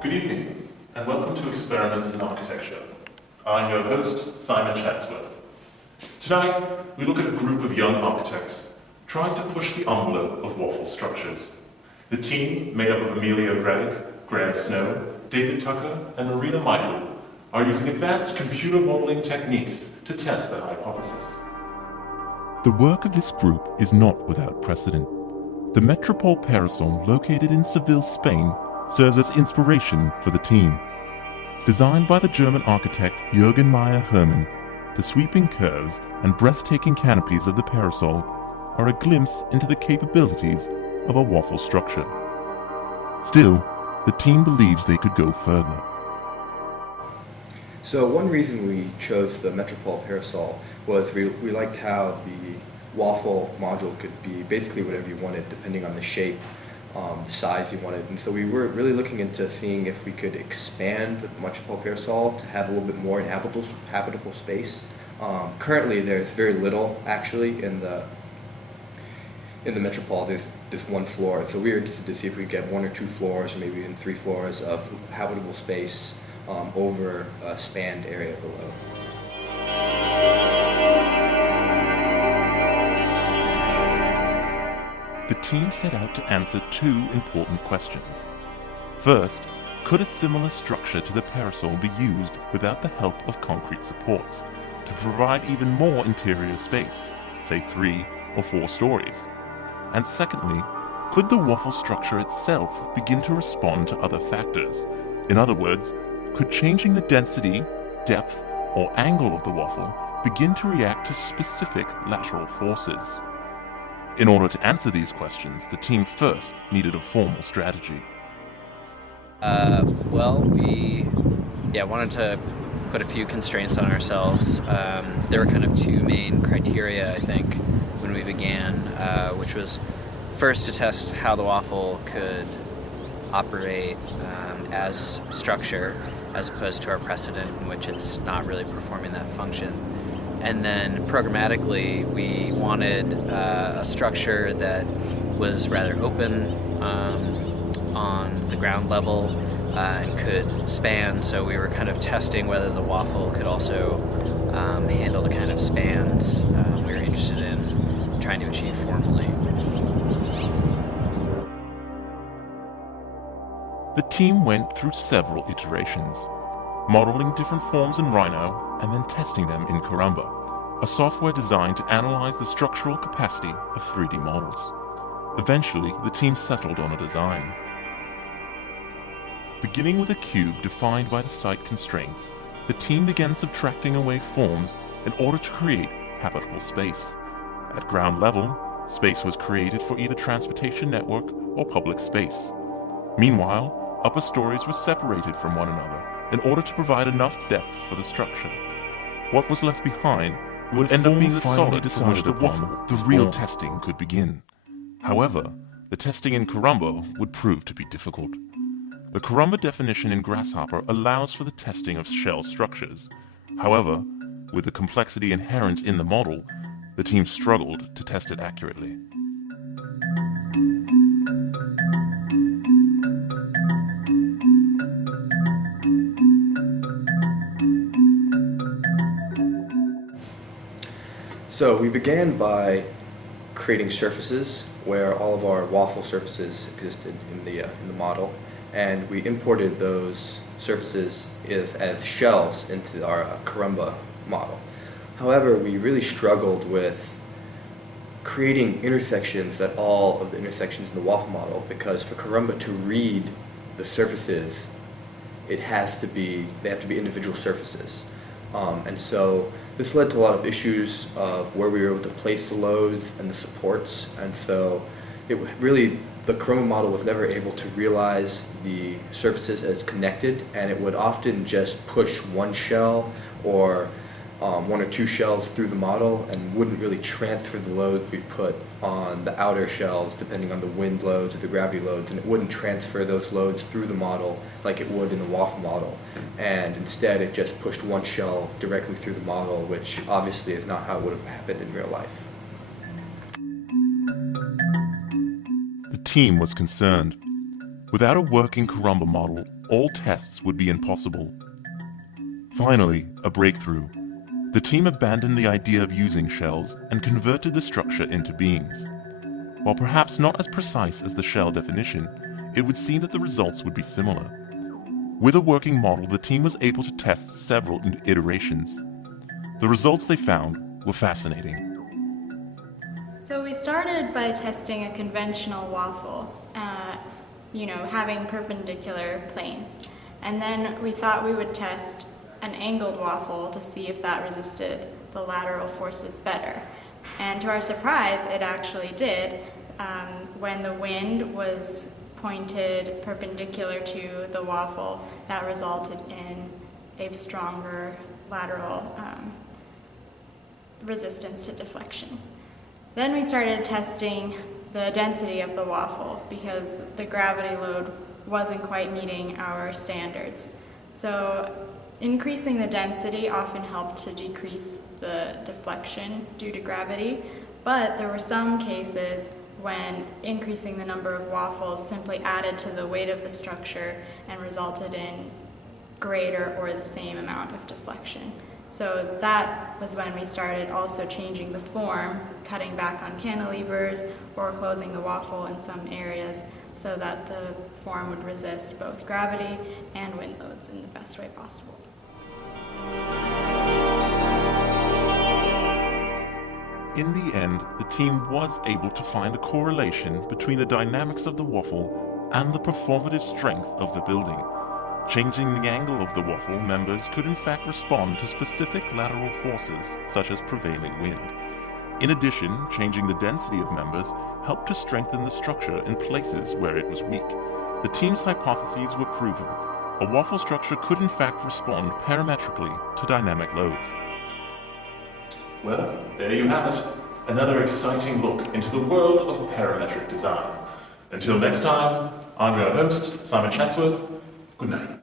Good evening, and welcome to Experiments in Architecture. I'm your host, Simon Chatsworth. Tonight, we look at a group of young architects trying to push the envelope of Waffle Structures. The team, made up of Emilio Craddock, Graham Snow, David Tucker, and Marina Michael, are using advanced computer modeling techniques to test their hypothesis. The work of this group is not without precedent. The Metropole Parasol, located in Seville, Spain, serves as inspiration for the team. Designed by the German architect Jürgen Meyer-Hermann, the sweeping curves and breathtaking canopies of the parasol are a glimpse into the capabilities of a waffle structure. Still, the team believes they could go further. So one reason we chose the Metropole Parasol was we liked how the waffle module could be basically whatever you wanted, depending on the shape, the size you wanted. And so we were really looking into seeing if we could expand the Metropole Parasol to have a little bit more habitable space. Currently, there's very little actually in the Metropole. There's just one floor. So we were interested to see if we could get 1 or 2 floors, or maybe even 3 floors of habitable space over a spanned area below. The team set out to answer 2 important questions. First, could a similar structure to the parasol be used without the help of concrete supports to provide even more interior space, say 3 or 4 stories? And secondly, could the waffle structure itself begin to respond to other factors? In other words, could changing the density, depth, or angle of the waffle begin to react to specific lateral forces? In order to answer these questions, the team first needed a formal strategy. We wanted to put a few constraints on ourselves. There were kind of 2 main criteria, I think, when we began, which was first to test how the waffle could operate as structure, as opposed to our precedent in which it's not really performing that function. And then programmatically, we wanted a structure that was rather open on the ground level and could span. So we were kind of testing whether the waffle could also handle the kind of spans we were interested in trying to achieve formally. The team went through several iterations, modeling different forms in Rhino and then testing them in Caramba, a software designed to analyze the structural capacity of 3D models. Eventually, the team settled on a design. Beginning with a cube defined by the site constraints, the team began subtracting away forms in order to create habitable space. At ground level, space was created for either transportation network or public space. Meanwhile, upper stories were separated from one another in order to provide enough depth for the structure. What was left behind would end up being the solid from which the waffle, the real testing, could begin. However, the testing in Caramba would prove to be difficult. The Caramba definition in Grasshopper allows for the testing of shell structures. However, with the complexity inherent in the model, the team struggled to test it accurately. So we began by creating surfaces where all of our waffle surfaces existed in the model, and we imported those surfaces as shells into our Caramba model. However, we really struggled with creating intersections at all of the intersections in the waffle model, because for Caramba to read the surfaces, they have to be individual surfaces. And so this led to a lot of issues of where we were able to place the loads and the supports, and so the Caramba model was never able to realize the surfaces as connected, and it would often just push one shell or 1 or 2 shells through the model and wouldn't really transfer the load we put on the outer shells depending on the wind loads or the gravity loads, and it wouldn't transfer those loads through the model like it would in the waffle model. And instead it just pushed one shell directly through the model, which obviously is not how it would have happened in real life. The team was concerned. Without a working Caramba model, all tests would be impossible. Finally, a breakthrough. The team abandoned the idea of using shells and converted the structure into beams. While perhaps not as precise as the shell definition, it would seem that the results would be similar. With a working model, the team was able to test several iterations. The results they found were fascinating. So we started by testing a conventional waffle, having perpendicular planes. And then we thought we would test an angled waffle to see if that resisted the lateral forces better. And to our surprise, it actually did. When the wind was pointed perpendicular to the waffle, that resulted in a stronger lateral resistance to deflection. Then we started testing the density of the waffle because the gravity load wasn't quite meeting our standards. So increasing the density often helped to decrease the deflection due to gravity, but there were some cases when increasing the number of waffles simply added to the weight of the structure and resulted in greater or the same amount of deflection. So that was when we started also changing the form, cutting back on cantilevers or closing the waffle in some areas so that the form would resist both gravity and wind loads in the best way possible. In the end, the team was able to find a correlation between the dynamics of the waffle and the performative strength of the building. Changing the angle of the waffle, members could in fact respond to specific lateral forces, such as prevailing wind. In addition, changing the density of members helped to strengthen the structure in places where it was weak. The team's hypotheses were proven. A waffle structure could in fact respond parametrically to dynamic loads. Well, there you have it. Another exciting look into the world of parametric design. Until next time, I'm your host, Simon Chatsworth. Good night.